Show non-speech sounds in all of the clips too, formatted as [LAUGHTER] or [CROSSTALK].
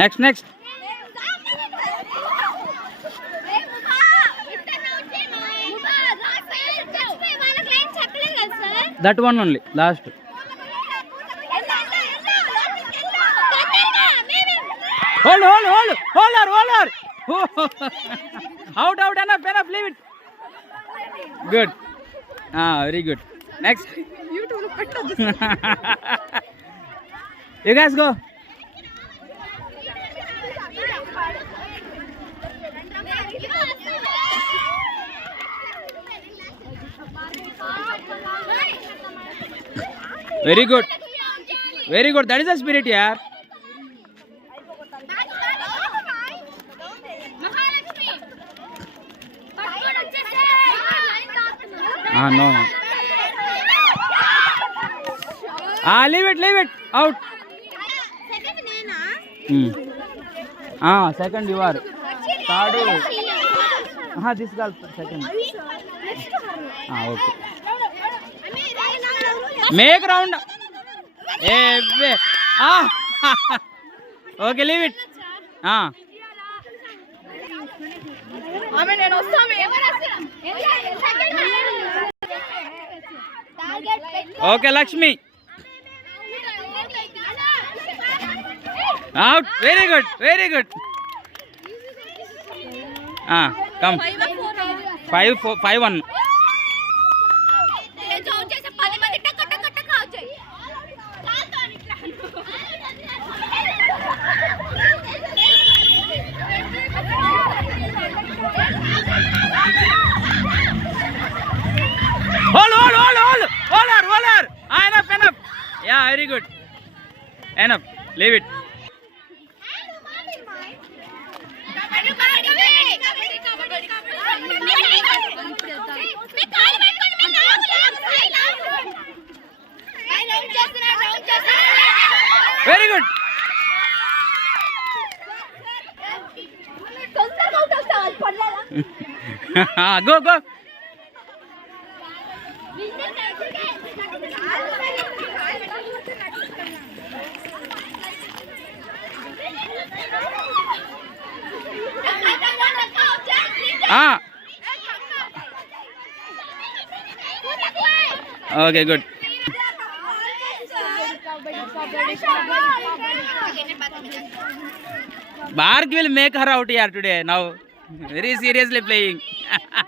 Next. That one only, last. Hold her. [LAUGHS] Out, enough, leave it. Good. Ah, very good. Next. [LAUGHS] You two look better. [LAUGHS] You guys go. Very good. Very good. That is a spirit, yeah. Ah, no. Ah, leave it, leave it. Out. Hmm. Ah, second you are. Tadu. Ah, this girl, second. Ah, okay. Make round. Hey, ah. okay, leave it. Ah. I mean, and also me. Okay, Lakshmi. Out. Very good. Very good. Ah, come. Five, four, five, one. Yeah, very good. Enough. Leave it. Very good. [LAUGHS] [LAUGHS] go go. Okay, good. Bark will make her out here today now. Very seriously playing. [LAUGHS]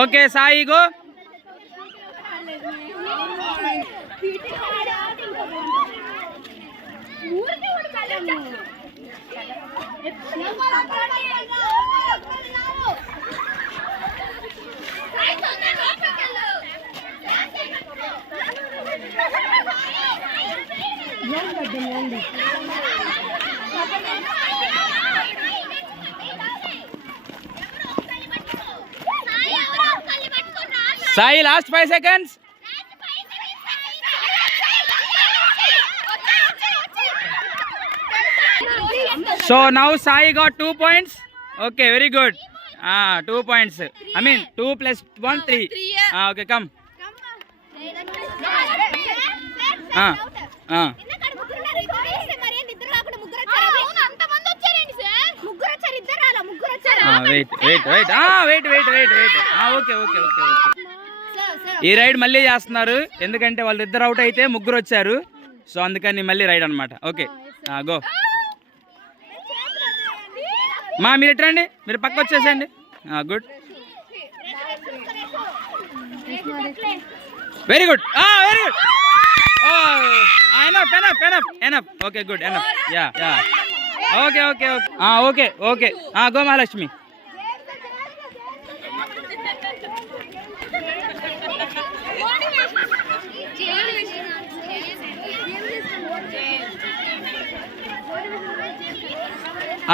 Okay Sai go Yang bagian yang Sai, last 5 seconds. So now Sai got 2 points. Okay, very good. Ah, 2 points. I mean 2 plus 1, 3. Ah, okay, come. Wait. Okay. ఈ raid మళ్ళీ చేస్తున్నారు ఎందుకంటే వాళ్ళు ఇద్దరు out అయితే ముగ్గురు వచ్చారు so అందుకని మళ్ళీ రైడ్ అనమాట ఓకే గో మా మీరు ఎట్రండి మీరు పక్క వచ్చేసేయండి good very good very good enough enough enough enough okay good enough yeah yeah okay okay okay okay okay go Mahalakshmi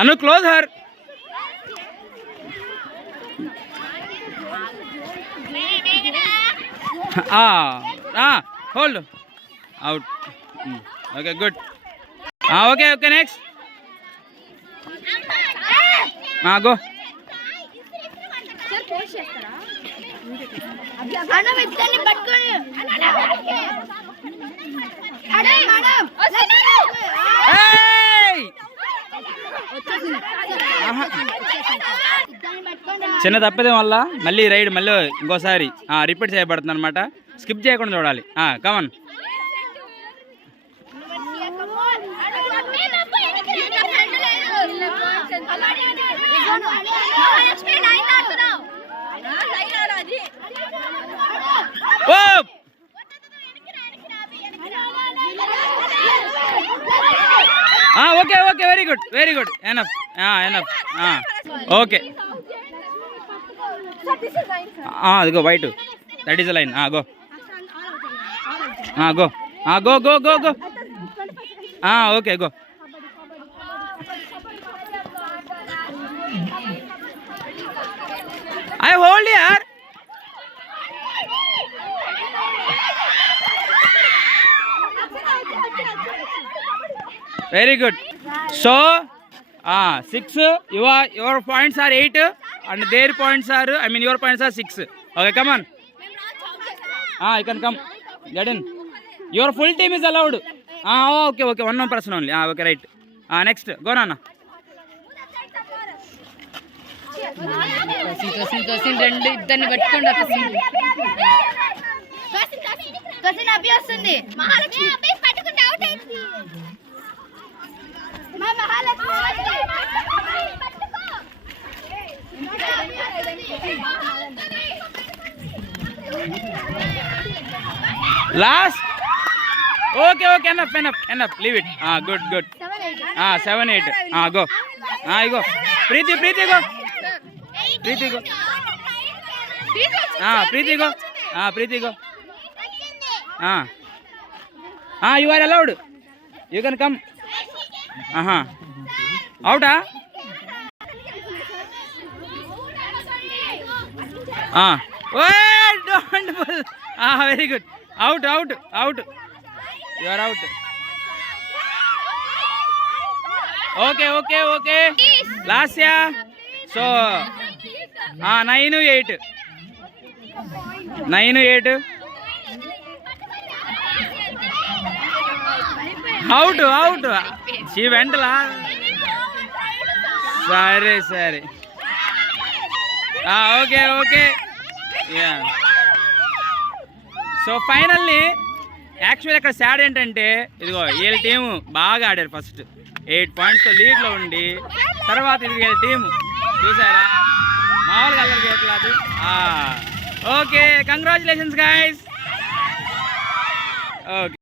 Anu close her hold out okay good हाँ okay okay next हाँ go అన్న చిన్న తప్పదేం వల్ల మళ్ళీ ride మళ్ళీ ఇంకోసారి repeat చేయబడుతుంది అనమాట స్కిప్ చేయకుండా చూడాలి come on okay okay very good very good enough enough okay అదిగో white that is line ah go ah go ah go go go go okay go I hold యార్ very good so six your your points are eight and there points are I mean your points are six okay come on I can come go down your full team is allowed okay okay one one person only okay right next gonna రెండు ఇద్దరిని last okay okay enough enough enough leave it good good seven eight go ego Preethi Preethi go Preethi go Preethi go Preethi go you are allowed you can come ఆహా అవుటా very good out out out your out okay okay okay Lasya so nine eight nine eight out out ఈ వెంటలా సరే సరే okay okay so finally actual ఇక్కడ sad ఏంటంటే ఇదిగో వీళ్ళ team బాగా ఆడారు ఫస్ట్ ఎయిట్ పాయింట్స్తో లీడ్లో ఉండి తర్వాత ఇది వీళ్ళ టీము చూసారా మామూలు కలర్ చేయట్లా ఓకే కంగ్రాచులేషన్స్ గాయస్ ఓకే